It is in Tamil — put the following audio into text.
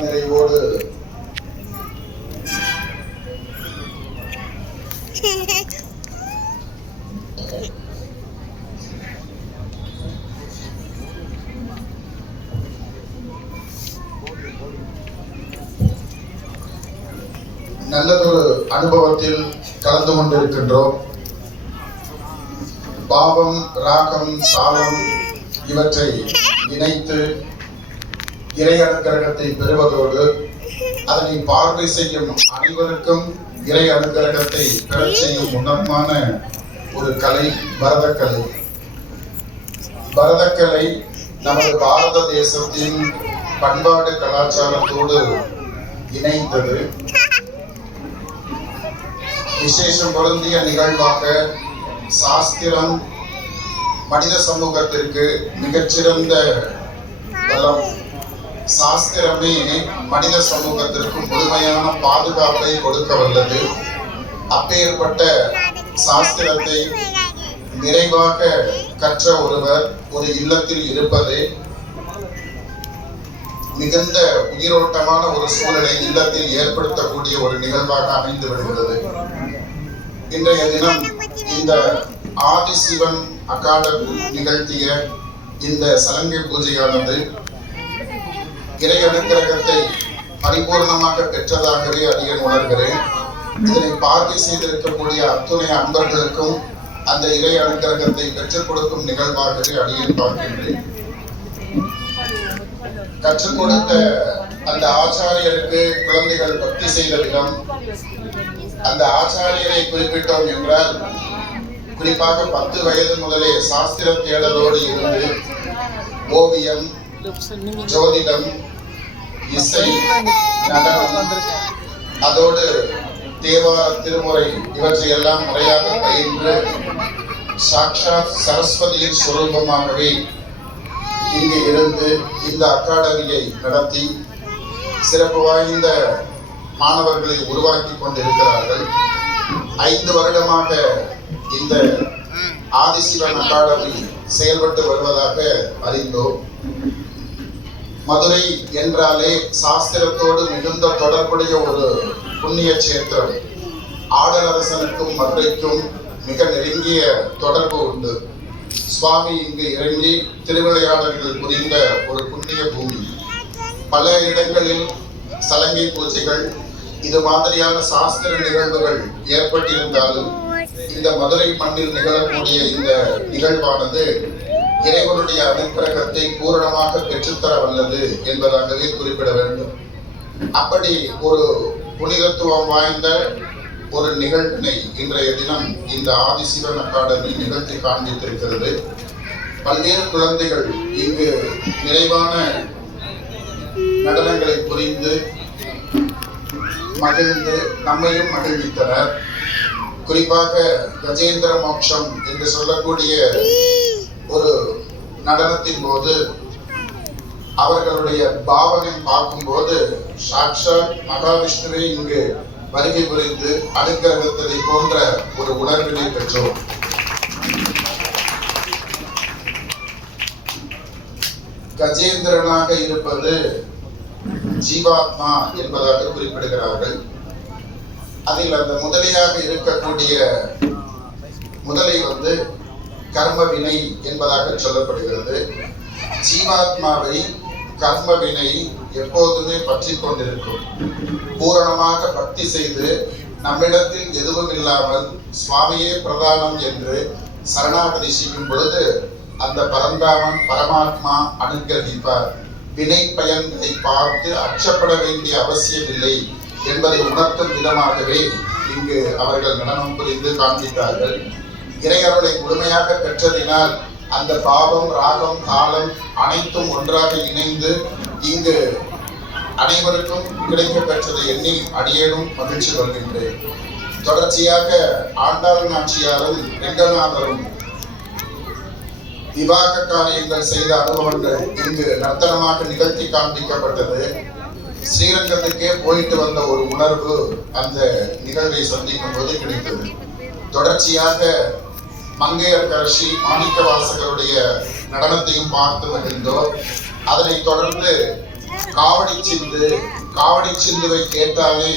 மனநிறைவோடு நல்லதொரு அனுபவத்தில் கலந்து கொண்டிருக்கின்றோம். பாவம், ராகம், தாளம் இவற்றை இணைத்து இறை அனுக்கிரகத்தை பெறுவதோடு அதனை பார்வை செய்யும் அனைவருக்கும் இறை அனுக்கிரகத்தை பெறச் செய்யும் உன்னதமான ஒரு கலை பரதக்கலை. பரதக்கலை நமது பாரத தேசத்தின் பண்பாடு கலாச்சாரத்தோடு இணைந்தது. விசேஷம் பொருந்திய நிகழ்வாக சாஸ்திரம் மனித சமூகத்திற்கு மிகச்சிறந்த பலம். சாஸ்திரமே மனித சமூகத்திற்கு முழுமையான பாதுகாப்பை கொடுக்க வல்லது. அப்பேற்பட்ட சாஸ்திரத்தை நிறைவாக கற்ற ஒருவர் ஒரு இல்லத்தில் இருப்பது மிகுந்த உயிரோட்டமான ஒரு சூழலை இல்லத்தில் ஏற்படுத்தக்கூடிய ஒரு நிகழ்வாக அமைந்து விடுகிறது. இன்றைய தினம் இந்த ஆதிசிவன் அகாடமி நிகழ்த்திய இந்த சலங்கை பூஜையானது இறை அனுக்கிரகத்தை பரிபூர்ணமாக பெற்றதாகவே அதிகம் உணர்கிறேன். இதனை பார்வை செய்திருக்கக்கூடிய அத்துணை அன்பர்களுக்கும் அந்த இறை அனுக்கிரகத்தை பெற்றுக் கொடுக்கும் நிகழ்வாகவே அடியேன் பார்க்கின்றேன். கற்றுக் கொடுத்த அந்த ஆச்சாரியருக்கு குழந்தைகள் பக்தி செய்த விதம், அந்த ஆச்சாரியரை குறிப்பிட்டோம் என்றால் குறிப்பாக 10 வயது முதலே சாஸ்திர தேடலோடு இருந்து ஓவியம், ஜோதிடம், இசை, நடனம், அதோடு தேவார திருமுறை இவற்றையெல்லாம் முறையாக பயின்று சாக்ஷாத் சரஸ்வதியின் சுரூபமாகவே இங்கு இருந்து இந்த அகாடமியை நடத்தி சிறப்பு வாய்ந்த மாணவர்களை உருவாக்கி கொண்டிருக்கிறார்கள். 5 வருடமாக இந்த ஆதிசிவன் அகாடமி செயல்பட்டு வருவதாக அறிந்தோம். மதுரை என்றாலே சாஸ்திரத்தோடு மிகுந்த தொடர்புடைய ஒரு புண்ணிய கஷேத்திரம். ஆடலரசனுக்கும் மதுரைக்கும் மிக நெருங்கிய தொடர்பு உண்டு. சுவாமி இங்கு இறங்கி திருவிளையாடல்கள் புரிந்த ஒரு புண்ணிய பூமி. பல இடங்களில் சலங்கை பூஜைகள் இது மாதிரியான சாஸ்திர நிகழ்வுகள் ஏற்பட்டிருந்தாலும் இந்த மதுரை மண்ணில் நிகழக்கூடிய இந்த நிகழ்வானது இறைவனுடைய அனுக்கிரகத்தை பூரணமாக பெற்றுத்தர வல்லது என்பதாகவே குறிப்பிட வேண்டும். அப்படி ஒரு புனிதத்துவம் வாய்ந்த ஒரு நிகழ்வினை இன்றைய தினம் இந்த ஆதிசிவன் அகாடமி நிகழ்த்தி காண்பித்திருக்கிறது. பல்வேறு குழந்தைகள் இங்கு நிறைவான நடனங்களை புரிந்து மகிழ்ந்து நம்மையும் மகிழ்வித்தனர். குறிப்பாக கஜேந்திர மோட்சம் என்று சொல்லக்கூடிய ஒரு நடனத்தின் போது அவர்களுடைய பாவனை பார்க்கும்போது சாக்ஷாத் மகாவிஷ்ணுவே இங்கு வருகை புரிந்து அனுக்கிரகத்தை போன்ற ஒரு உணர்வினை பெற்றோம். கஜேந்திரனாக இருப்பது ஜீவாத்மா என்பதாக குறிப்பிடுகிறார்கள். அதில் அந்த முதலையாக இருக்கக்கூடிய முதலை கர்ம வினை என்பதாக சொல்லப்படுகிறது. ஜீவாத்மாவை கர்ம வினை எப்போதுமே பற்றி கொண்டிருக்கும். பூரணமாக பக்தி செய்து நம்மிடத்தில் எதுவும் இல்லாமல் சுவாமியே பிரதானம் என்று சரணாகதி செய்யும் பொழுது அந்த பரந்தாமன் பரமாத்மா அனுகிரகிப்பார். வினை பயன்களை பார்த்து அச்சப்பட வேண்டிய அவசியமில்லை என்பதை உணர்த்தும் விதமாகவே இங்கு அவர்கள் நடனம் புரிந்து காண்பித்தார்கள். இறையருளை முழுமையாக பெற்றதினால் அந்த பாவம், ராகம், தாளம் அனைத்தும் ஒன்றாக இணைந்து இங்கு அனைவருக்கும் கிடைக்க பெற்றதை எண்ணி அடியேனும் மகிழ்ச்சி கொள்கின்றேன். தொடர்ச்சியாக ஆண்டாள் நாச்சியாரும் ரெங்கநாதரும் விவாக காரியங்கள் செய்த அனுபவங்கள் இங்கு நர்த்தனமாக நிகழ்த்தி காண்பிக்கப்பட்டது. ஸ்ரீரங்கத்துக்கே போயிட்டு வந்த ஒரு உணர்வு அந்த நிகழ்வை சந்திக்கும் போது கிடைத்தது. தொடர்ச்சியாக மங்கையர்கரசி மாணிக்க வாசகருடைய நடனத்தையும் பார்த்து மகிழ்ந்தோம். அதனை தொடர்ந்து காவடி சிந்து காவடி சிந்துவை கேட்டாலே